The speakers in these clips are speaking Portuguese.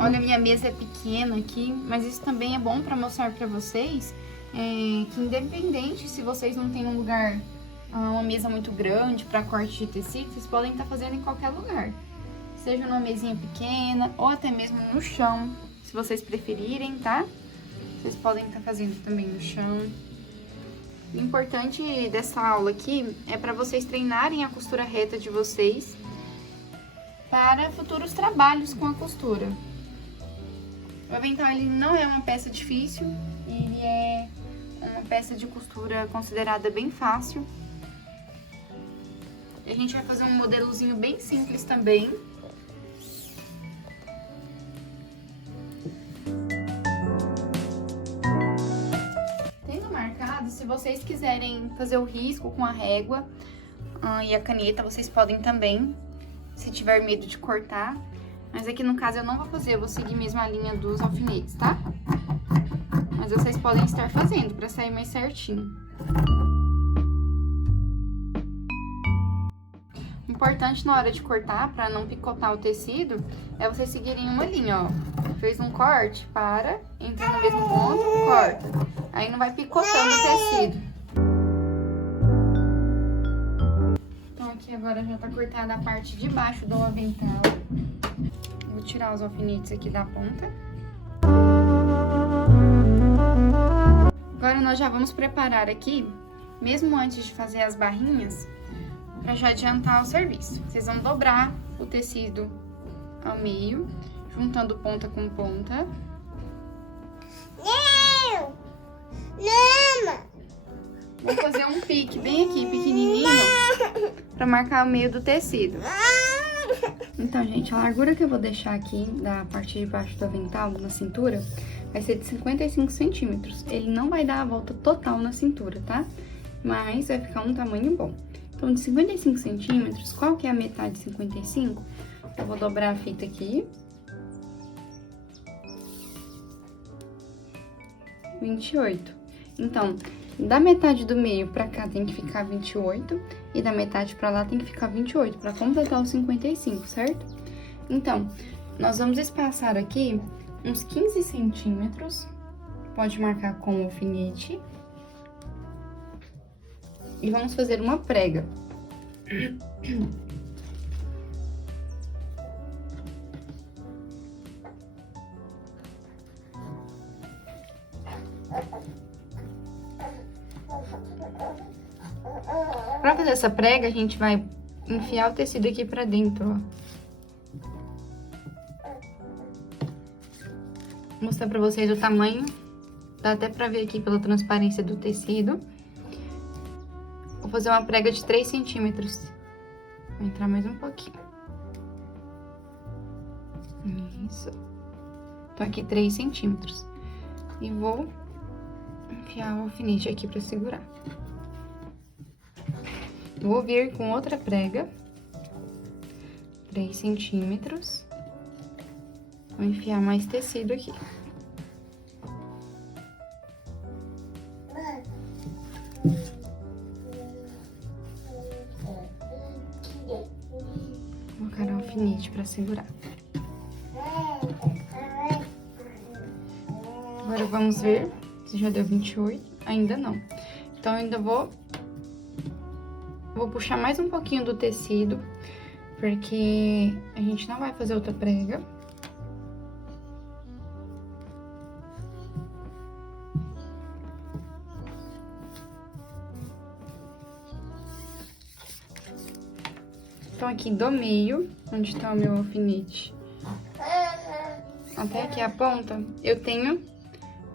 Olha, minha mesa é pequena aqui, mas isso também é bom para mostrar para vocês que independente se vocês não têm um lugar, uma mesa muito grande para corte de tecido, vocês podem estar fazendo em qualquer lugar. Seja numa mesinha pequena ou até mesmo no chão, se vocês preferirem, tá? Vocês podem estar fazendo também no chão. O importante dessa aula aqui é para vocês treinarem a costura reta de vocês para futuros trabalhos com a costura. O avental ele não é uma peça difícil, ele é uma peça de costura considerada bem fácil. A gente vai fazer um modelozinho bem simples também. Tendo marcado, se vocês quiserem fazer o risco com a régua e a caneta, vocês podem também, se tiver medo de cortar. Mas aqui no caso eu não vou fazer, eu vou seguir mesmo a linha dos alfinetes, tá? Mas vocês podem estar fazendo pra sair mais certinho. Importante na hora de cortar, pra não picotar o tecido, é vocês seguirem uma linha, ó. Fez um corte, para, entra no mesmo ponto, corta. Aí não vai picotando o tecido. Então aqui agora já tá cortada a parte de baixo do avental. Vou tirar os alfinetes aqui da ponta. Agora nós já vamos preparar aqui, mesmo antes de fazer as barrinhas, para já adiantar o serviço. Vocês vão dobrar o tecido ao meio, juntando ponta com ponta. Vou fazer um pique bem aqui, pequenininho, para marcar o meio do tecido. Então, gente, a largura que eu vou deixar aqui da parte de baixo do avental, na cintura, vai ser de 55 centímetros. Ele não vai dar a volta total na cintura, tá? Mas vai ficar um tamanho bom. Então, de 55 centímetros, qual que é a metade de 55? Eu vou dobrar a fita aqui. 28. Então, da metade do meio pra cá tem que ficar 28 e da metade pra lá tem que ficar 28 pra completar os 55, certo? Então, nós vamos espaçar aqui uns 15 centímetros, pode marcar com alfinete, e vamos fazer uma prega. Pra fazer essa prega, a gente vai enfiar o tecido aqui pra dentro, ó. Vou mostrar pra vocês o tamanho. Dá até pra ver aqui pela transparência do tecido. Vou fazer uma prega de 3 centímetros. Vou entrar mais um pouquinho. Isso. Então, aqui 3 centímetros. E vou enfiar o alfinete aqui pra segurar. Vou vir com outra prega, 3 centímetros, vou enfiar mais tecido aqui. Vou colocar o alfinete para segurar. Agora vamos ver se já deu 28, ainda não. Então, ainda vou puxar mais um pouquinho do tecido, porque a gente não vai fazer outra prega. Então, aqui do meio, onde tá o meu alfinete, até aqui a ponta, eu tenho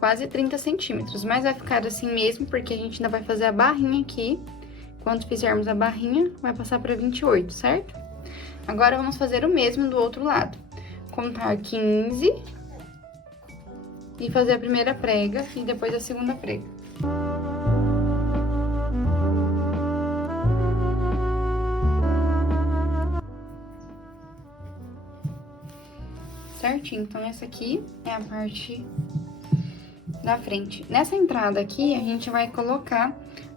quase 30 centímetros, mas vai ficar assim mesmo, porque a gente ainda vai fazer a barrinha aqui. Quando fizermos a barrinha, vai passar para 28, certo? Agora, vamos fazer o mesmo do outro lado. Contar 15 e fazer a primeira prega e depois a segunda prega. Certinho? Então, essa aqui é a parte da frente. Nessa entrada aqui, a gente vai colocar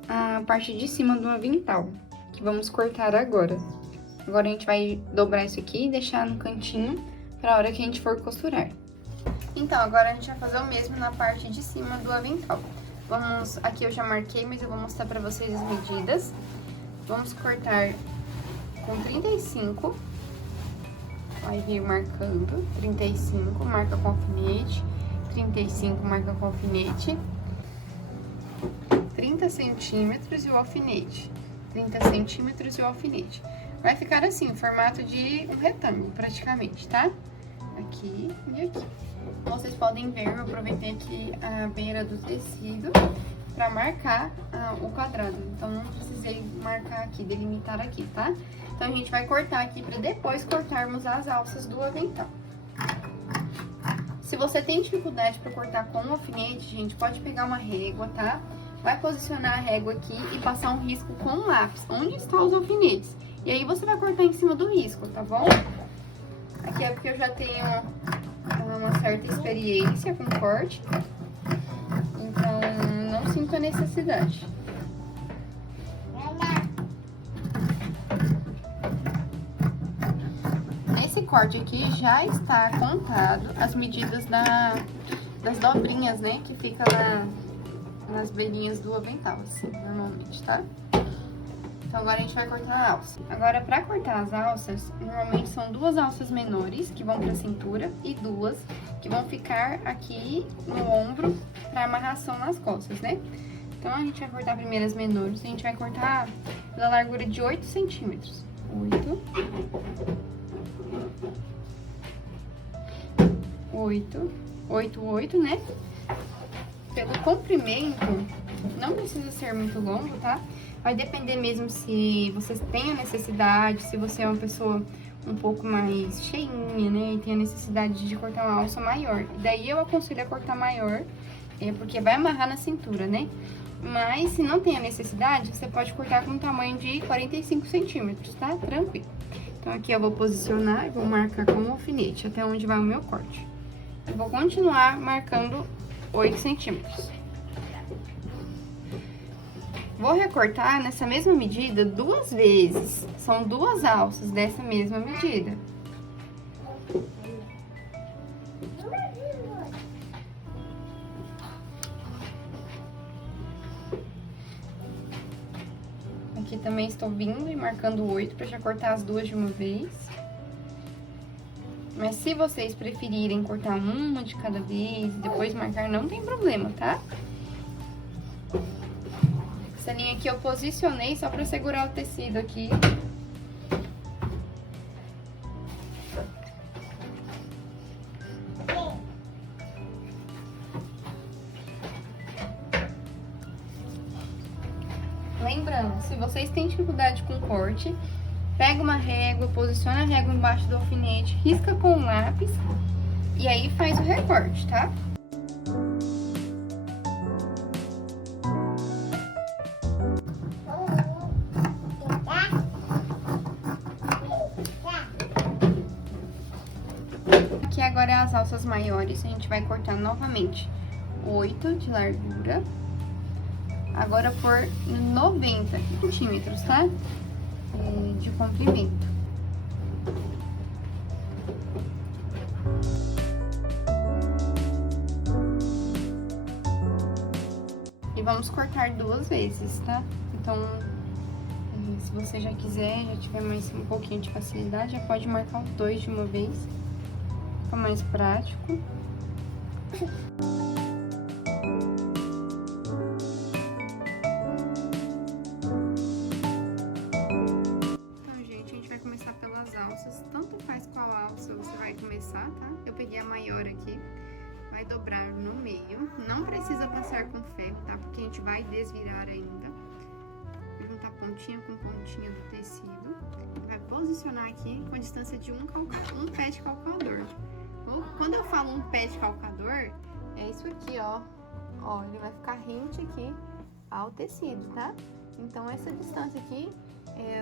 a parte de cima do avental, que vamos cortar agora. Agora, a gente vai dobrar isso aqui e deixar no cantinho pra hora que a gente for costurar. Então, agora a gente vai fazer o mesmo na parte de cima do avental. Vamos, aqui eu já marquei, mas eu vou mostrar pra vocês as medidas. Vamos cortar com 35. Vai vir marcando, 35, marca com alfinete, 35, marca com alfinete, 30 centímetros e o alfinete, 30 centímetros e o alfinete. Vai ficar assim, formato de um retângulo, praticamente, tá? Aqui e aqui. Vocês podem ver, eu aproveitei aqui a beira do tecido pra marcar o quadrado. Então, não precisei marcar aqui, delimitar aqui, tá? Então, a gente vai cortar aqui pra depois cortarmos as alças do avental. Se você tem dificuldade pra cortar com o alfinete, gente, pode pegar uma régua, tá? Vai posicionar a régua aqui e passar um risco com um lápis, onde estão os alfinetes. E aí, você vai cortar em cima do risco, tá bom? Aqui é porque eu já tenho uma certa experiência com corte, então não sinto a necessidade. Nesse corte aqui já está contado as medidas das dobrinhas, né, que fica nas beirinhas do avental, assim, normalmente, tá? Então, agora a gente vai cortar a alça. Agora, pra cortar as alças, normalmente são 2 alças menores, que vão pra cintura, e 2 que vão ficar aqui no ombro, pra amarração nas costas, né? Então, a gente vai cortar primeiro as menores, a gente vai cortar pela largura de 8 centímetros. 8, né? Pelo comprimento, não precisa ser muito longo, tá? Vai depender mesmo se vocês têm a necessidade, se você é uma pessoa um pouco mais cheinha, né? E tem a necessidade de cortar uma alça maior. Daí eu aconselho a cortar maior, porque vai amarrar na cintura, né? Mas se não tem a necessidade, você pode cortar com um tamanho de 45 centímetros, tá? Tranquilo. Então aqui eu vou posicionar e vou marcar com o alfinete até onde vai o meu corte. Eu vou continuar marcando 8 centímetros. Vou recortar nessa mesma medida 2 vezes. São 2 alças dessa mesma medida. Aqui também estou vindo e marcando 8 para já cortar as 2 de uma vez. Mas se vocês preferirem cortar uma de cada vez e depois marcar, não tem problema, tá? Essa linha aqui eu posicionei só pra segurar o tecido aqui. Lembrando, se vocês têm dificuldade com corte, pega uma régua, posiciona a régua embaixo do alfinete, risca com um lápis e aí faz o recorte, tá? Aqui agora as alças maiores, a gente vai cortar novamente 8 de largura, agora por 90 centímetros, tá? De comprimento. E vamos cortar 2 vezes, tá? Então, se você já quiser, já tiver mais um pouquinho de facilidade, já pode marcar os 2 de uma vez. Fica mais prático. Então, gente, a gente vai começar pelas alças. Tanto faz qual alça você vai começar, tá? Eu peguei a maior aqui. Vai dobrar no meio. Não precisa passar com ferro, tá? Porque a gente vai desvirar ainda. Vai juntar pontinha com pontinha do tecido. Vai posicionar aqui com a distância de um pé de calcador. Quando eu falo um pé de calcador, é isso aqui, ó. Ó, ele vai ficar rente aqui ao tecido, tá? Então, essa distância aqui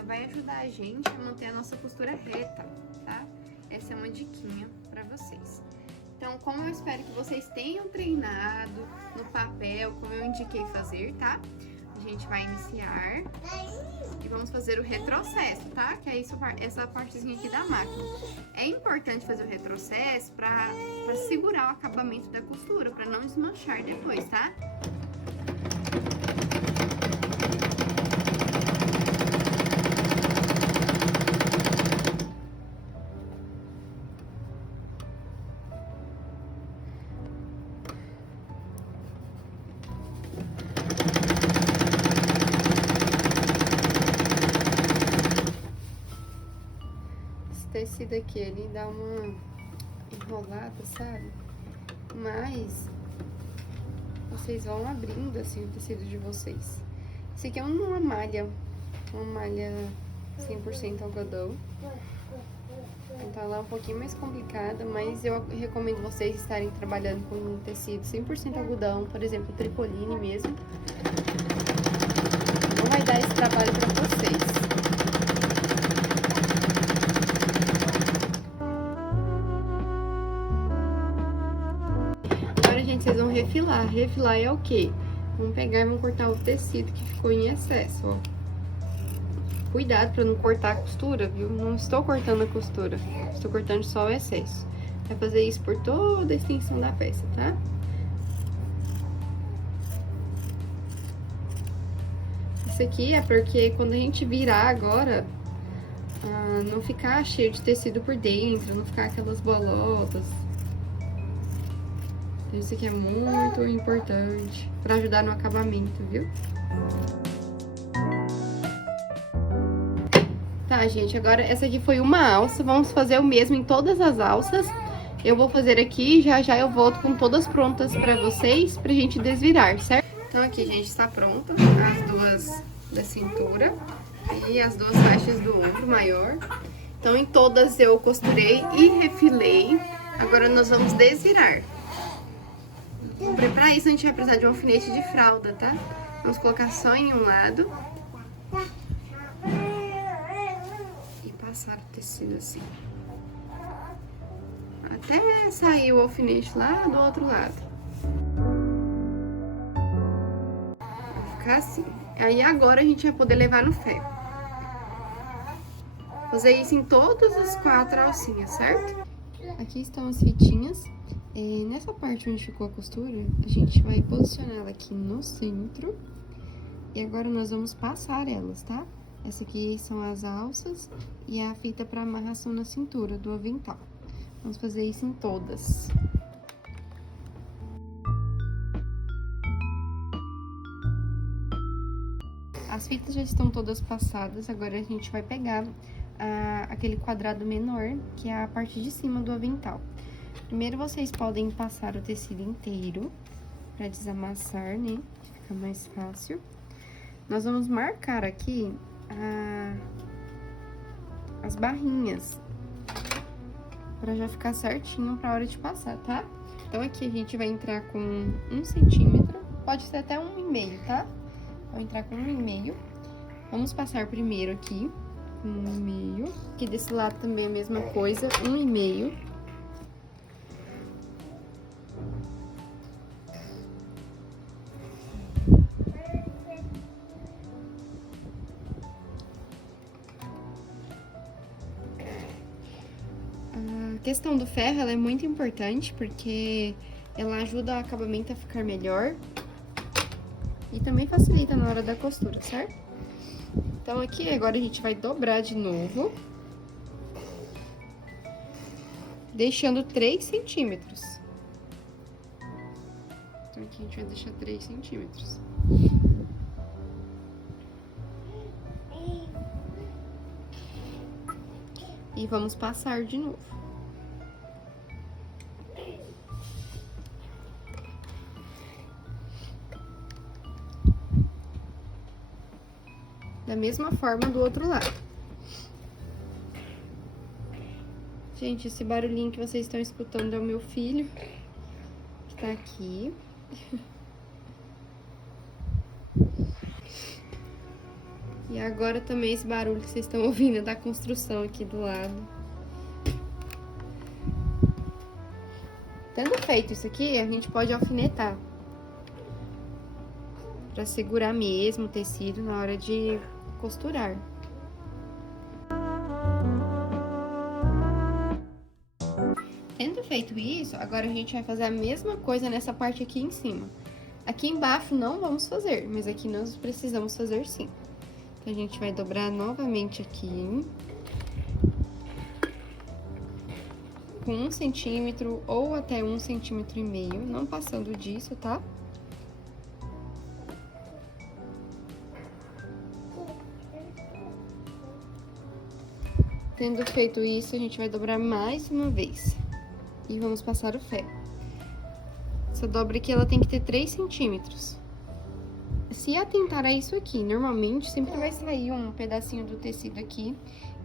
vai ajudar a gente a manter a nossa costura reta, tá? Essa é uma diquinha pra vocês. Então, como eu espero que vocês tenham treinado no papel, como eu indiquei fazer, tá? A gente vai iniciar e vamos fazer o retrocesso, tá? Que é isso, essa partezinha aqui da máquina. É importante fazer o retrocesso pra segurar o acabamento da costura, pra não desmanchar depois, tá? Tecido aqui, ele dá uma enrolada, sabe? Mas vocês vão abrindo assim o tecido de vocês. Esse aqui é uma malha 100% algodão. Então ela é um pouquinho mais complicada, mas eu recomendo vocês estarem trabalhando com um tecido 100% algodão, por exemplo, tricoline mesmo. Não vai dar esse trabalho pra vocês. Vocês vão refilar. Refilar é o quê? Vamos pegar e vamos cortar o tecido que ficou em excesso, ó. Cuidado pra não cortar a costura, viu? Não estou cortando a costura, estou cortando só o excesso. Vai fazer isso por toda a extensão da peça, tá? Isso aqui é porque quando a gente virar agora, não ficar cheio de tecido por dentro, não ficar aquelas bolotas. Isso aqui é muito importante para ajudar no acabamento, viu? Tá, gente, agora essa aqui foi uma alça, vamos fazer o mesmo em todas as alças. Eu vou fazer aqui, já eu volto com todas prontas pra vocês, pra gente desvirar, certo? Então aqui, gente, está pronta as duas da cintura e as duas faixas do ombro maior. Então em todas eu costurei e refilei, agora nós vamos desvirar. Pra isso a gente vai precisar de um alfinete de fralda, tá? Vamos colocar só em um lado. E passar o tecido assim. Até sair o alfinete lá do outro lado. Vai ficar assim. Aí agora a gente vai poder levar no ferro. Fazer isso em todas as 4 alcinhas, certo? Aqui estão as fitinhas. Nessa parte onde ficou a costura, a gente vai posicionar ela aqui no centro. E agora nós vamos passar elas, tá? Essa aqui são as alças e a fita para amarração na cintura do avental. Vamos fazer isso em todas. As fitas já estão todas passadas, agora a gente vai pegar aquele quadrado menor, que é a parte de cima do avental. Primeiro, vocês podem passar o tecido inteiro para desamassar, né? Fica mais fácil. Nós vamos marcar aqui as barrinhas, para já ficar certinho pra hora de passar, tá? Então, aqui a gente vai entrar com 1 centímetro, pode ser até 1,5, tá? Vou entrar com 1,5. Vamos passar primeiro aqui, 1,5. Aqui desse lado também a mesma coisa, 1,5. A questão do ferro, ela é muito importante, porque ela ajuda o acabamento a ficar melhor e também facilita na hora da costura, certo? Então, aqui agora a gente vai dobrar de novo, deixando 3 centímetros. Então, aqui a gente vai deixar 3 centímetros. E vamos passar de novo. Da mesma forma do outro lado. Gente, esse barulhinho que vocês estão escutando é o meu filho, que tá aqui. E agora também esse barulho que vocês estão ouvindo é da construção aqui do lado. Tendo feito isso aqui, a gente pode alfinetar. Pra segurar mesmo o tecido na hora de costurar. Tendo feito isso, agora a gente vai fazer a mesma coisa nessa parte aqui em cima. Aqui embaixo não vamos fazer, mas aqui nós precisamos fazer sim. Então, a gente vai dobrar novamente aqui. Com 1 centímetro ou até 1,5 centímetros, não passando disso, tá? Tendo feito isso, a gente vai dobrar mais uma vez. E vamos passar o ferro. Essa dobra aqui, ela tem que ter 3 centímetros. Se atentar a isso aqui, normalmente sempre vai sair um pedacinho do tecido aqui.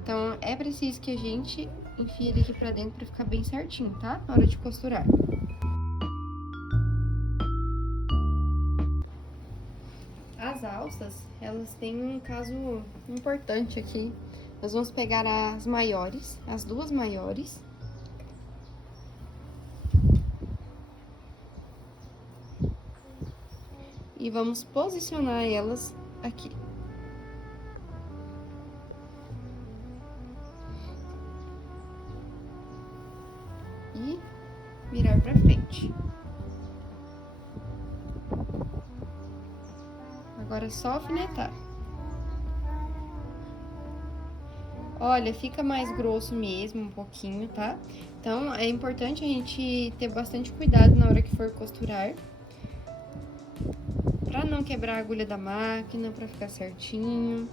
Então, é preciso que a gente enfie ele aqui pra dentro pra ficar bem certinho, tá? Na hora de costurar. As alças, elas têm um caso importante aqui. Nós vamos pegar as maiores, as duas maiores. E vamos posicionar elas aqui. E virar pra frente. Agora é só alfinetar. Olha, fica mais grosso mesmo, um pouquinho, tá? Então, é importante a gente ter bastante cuidado na hora que for costurar. Pra não quebrar a agulha da máquina, pra ficar certinho.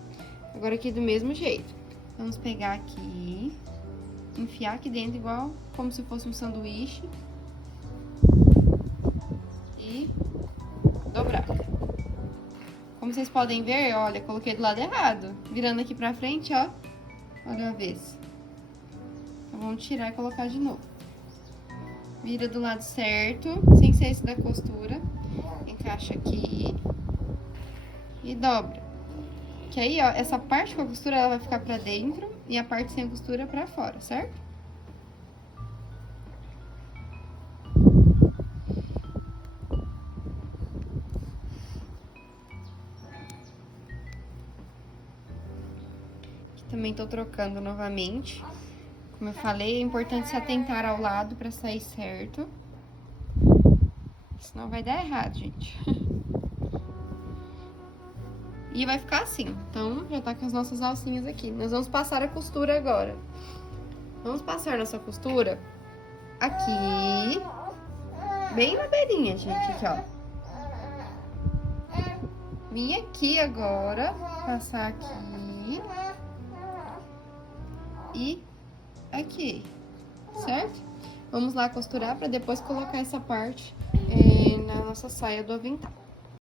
Agora aqui do mesmo jeito. Vamos pegar aqui, enfiar aqui dentro igual como se fosse um sanduíche. E dobrar. Como vocês podem ver, olha, coloquei do lado errado. Virando aqui pra frente, ó. Olha o avesso. Então, vamos tirar e colocar de novo. Vira do lado certo, sem ser esse da costura. Encaixa aqui. E dobra. Que aí, ó, essa parte com a costura, ela vai ficar pra dentro. E a parte sem a costura pra fora, certo? Também tô trocando novamente. Como eu falei, é importante se atentar ao lado pra sair certo. Senão vai dar errado, gente. E vai ficar assim. Então, já tá com as nossas alcinhas aqui. Nós vamos passar a costura agora. Vamos passar nossa costura aqui. Bem na beirinha, gente, aqui, ó. Vim aqui agora, passar aqui. E aqui, certo? Vamos lá costurar para depois colocar essa parte na nossa saia do avental.